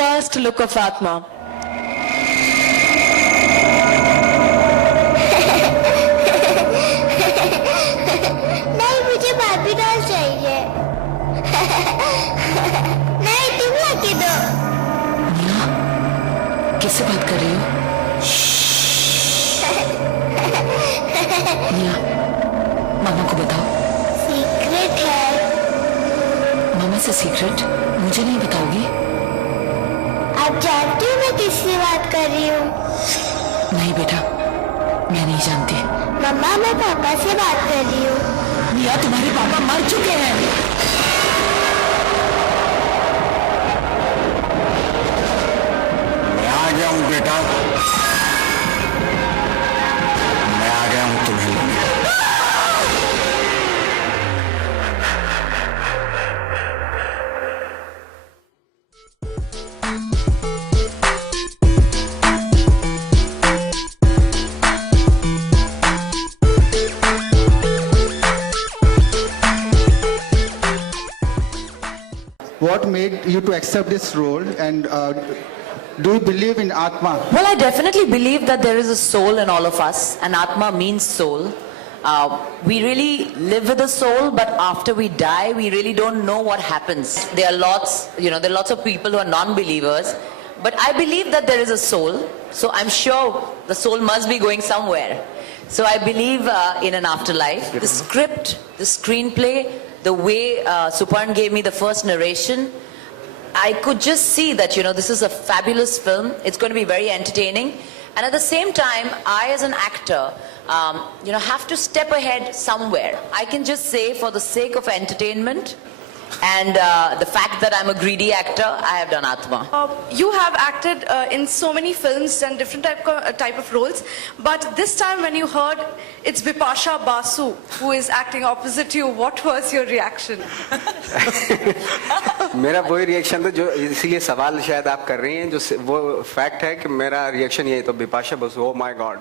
first look of Atma. नहीं, मुझे Barbie doll चाहिए। नहीं, तुम लाके दो। निया, किससे बात कर रही हो? निया, मामा को बताओ। सीक्रेट है। मामा से सीक्रेट मुझे नहीं बताओगी? आप जानती हो मैं किससे बात कर रही हूँ? नहीं बेटा, मैं नहीं जानती। मम्मा, मैं पापा से बात कर रही हूँ। निया, तुम्हारे पापा मर चुके हैं। मैं आ गया हूँ बेटा, मैं आ गया हूँ तुम्हें लेने। What made you to accept this role, and do you believe in Atma? Well, I definitely believe that there is a soul in all of us, and Atma means soul. We really live with a soul, but after we die, we really don't know what happens. There are lots, there are lots of people who are non-believers, but I believe that there is a soul, so I'm sure the soul must be going somewhere. So I believe in an afterlife. The script, the screenplay, the way Suparn gave me the first narration, I could just see that, this is a fabulous film. It's going to be very entertaining. And at the same time, I as an actor, have to step ahead somewhere. I can just say, for the sake of entertainment and the fact that I'm a greedy actor, I have done Atma. You have acted in so many films and different type of roles, but this time when you heard it's Bipasha Basu who is acting opposite you, what was your reaction? मेरा वही reaction था जो इसीलिए सवाल शायद आप कर रही हैं, जो वो फैक्ट है कि मेरा रिएक्शन यही तो Bipasha Basu, oh my God.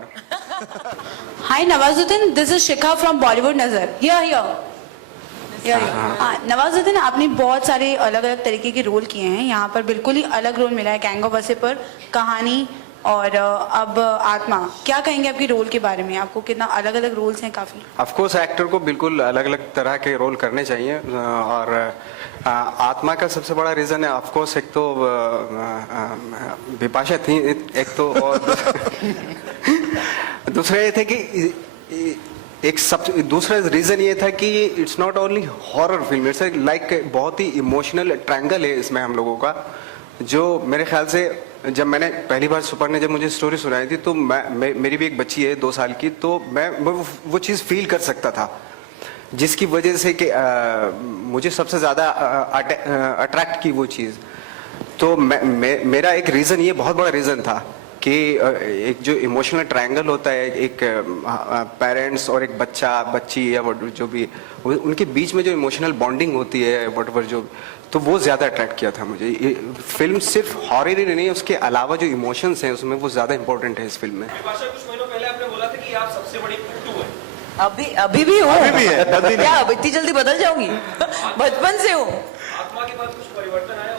Hi Nawazuddin, this is Shikha from Bollywood Nazar. Here. Nawazuddin, आपने बहुत सारे अलग अलग तरीके के रोल किए हैं. यहाँ पर बिल्कुल ही अलग रोल मिला है, गैंग ऑफ वसेपुर, कहानी और अब आत्मा. क्या कहेंगे आपकी रोल के बारे में? आपको कितना अलग अलग रोल्स हैं काफी. ऑफ कोर्स एक्टर को बिल्कुल अलग अलग तरह के रोल करने चाहिए, और आत्मा का सबसे बड़ा रीजन है ऑफ कोर्स एक तो बिपाशा थी एक तो, और दूसरा ये थे कि दूसरा रीजन ये था कि it's not only horror film, it's like बहुत ही इमोशनल ट्रायंगल है इसमें हम लोगों का, जो मेरे ख्याल से जब मैंने पहली बार सुपर ने जब मुझे स्टोरी सुनाई थी तो मेरी भी एक बच्ची है 2 साल की, तो मैं वो चीज़ फील कर सकता था, जिसकी वजह से कि मुझे सबसे ज़्यादा अट्रैक्ट की वो चीज़. तो मेरा एक रीज़न, ये बहुत बड़ा रीज़न था कि एक जो इमोशनल ट्रायंगल होता है, एक पेरेंट्स और एक बच्ची या जो भी, उनके बीच में जो इमोशनल बॉन्डिंग होती है व्हाटएवर, जो तो वो ज़्यादा अट्रैक्ट किया था मुझे. फिल्म सिर्फ हॉरर ही नहीं है, उसके अलावा जो इमोशंस हैं उसमें वो ज़्यादा इंपॉर्टेंट है इस फिल्म में. कुछ महीनों पहले आपने बोला था कि आप सबसे बड़ी पिट्टू हैं. अभी भी हूँ. अभी भी है. क्या इतनी जल्दी बदल जाऊंगी? बचपन से हूँ. आत्मा के बाद कुछ परिवर्तन आया?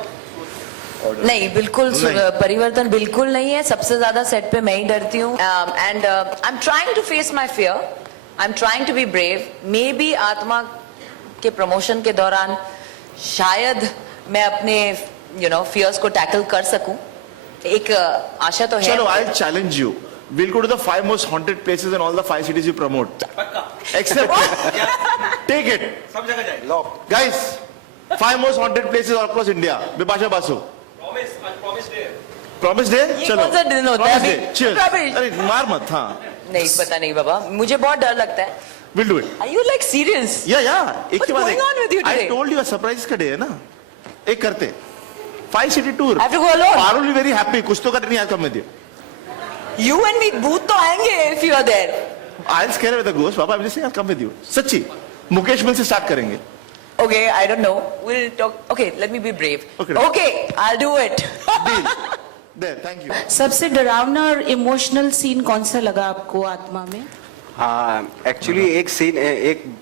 नहीं, बिल्कुल परिवर्तन बिल्कुल नहीं है. सबसे ज्यादा सेट पे मैं ही डरती हूँ. And I am trying to face my fear, I am trying to be brave. Maybe आत्मा के प्रमोशन के दौरान शायद मैं अपने फियर्स को टैकल कर सकूं. एक आशा तो है. चलो, I'll challenge you. We'll go to the 5 most haunted places in all the 5 cities you promote. Except take it. सब जगह जाए. Guys, 5 most haunted places all across India. Bipasha Basu. Promise day? चलो. कौन सा दिन होता है अभी? Cheers. अरे मार मत. हाँ. नहीं, पता नहीं बाबा, मुझे बहुत डर लगता है. We'll do it. Are you like serious? Yeah. एक के बाद What's going on with you today? I told you a surprise का day है ना. एक करते. 5 city tour. I have to go alone. Parul will be very happy. कुछ तो करनी है come with you. You and me भूत तो आएंगे if you are there. I'll scare with the ghost. Papa, I'm just saying I'll come with you. सच्ची. मुकेश मिल से start करेंगे. Okay, I don't know. We'll talk. Okay, let me be brave. Okay, I'll do it. Deal. There, thank you. सबसे डरावना और emotional scene कौन सा लगा आपको आत्मा में? हाँ एक्चुअली एक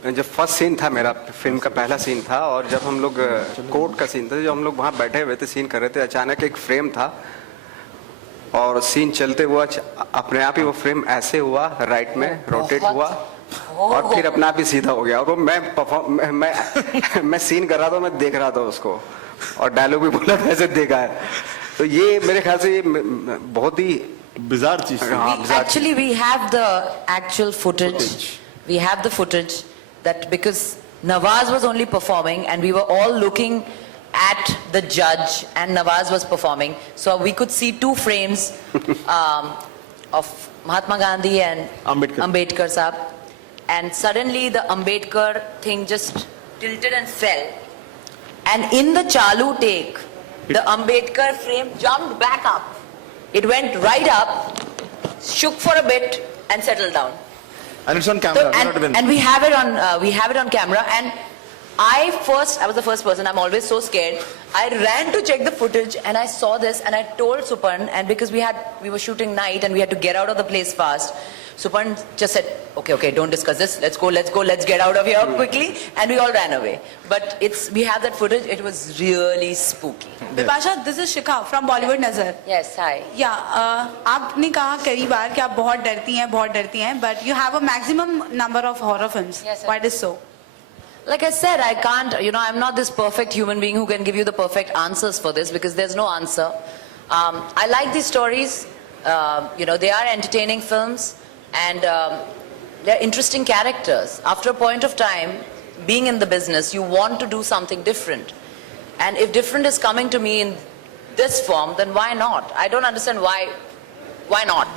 जब फर्स्ट सीन था मेरा फिल्म का पहला सीन था और जब हम लोग कोर्ट का सीन था, जब हम लोग वहाँ बैठे हुए थे सीन कर रहे थे, अचानक एक फ्रेम था और सीन चलते हुआ अपने आप ही वो फ्रेम ऐसे हुआ, राइट में रोटेट हुआ और फिर अपने आप ही सीधा हो गया। और वो मैं सीन कर रहा था, मैं देख रहा था उसको और डायलॉग भी बोला था ऐसे देखा है। तो ये मेरे ख्याल से ये बहुत ही bizarre चीज थी। Actually, we have the actual footage. We have the footage that because Nawaz was only performing and we were all looking at the judge and Nawaz was performing. So we could see two frames of Mahatma Gandhi and Ambedkar Sahab. And suddenly the Ambedkar thing just tilted and fell. And in the Chalu take, the Ambedkar frame jumped back up. It went right up, shook for a bit, and settled down. And it's on camera. So, and we have it on camera. And I was the first person. I'm always so scared. I ran to check the footage, and I saw this, and I told Suparn. And because we were shooting night, and we had to get out of the place fast. Suparn just said, okay, don't discuss this. Let's go, let's get out of here quickly. And we all ran away. But we have that footage. It was really spooky. Bipasha, this is Shikha from Bollywood Nazar. Yes, hi. Yeah, आपने कहा कई बार कि आप बहुत डरती हैं, but you have a maximum number of horror films. Yes, sir. Why is so? Like I said, I can't, I'm not this perfect human being who can give you the perfect answers for this because there's no answer. I like these stories. They are entertaining films. And they're interesting characters. After a point of time, being in the business, you want to do something different. And if different is coming to me in this form, then why not? I don't understand why not.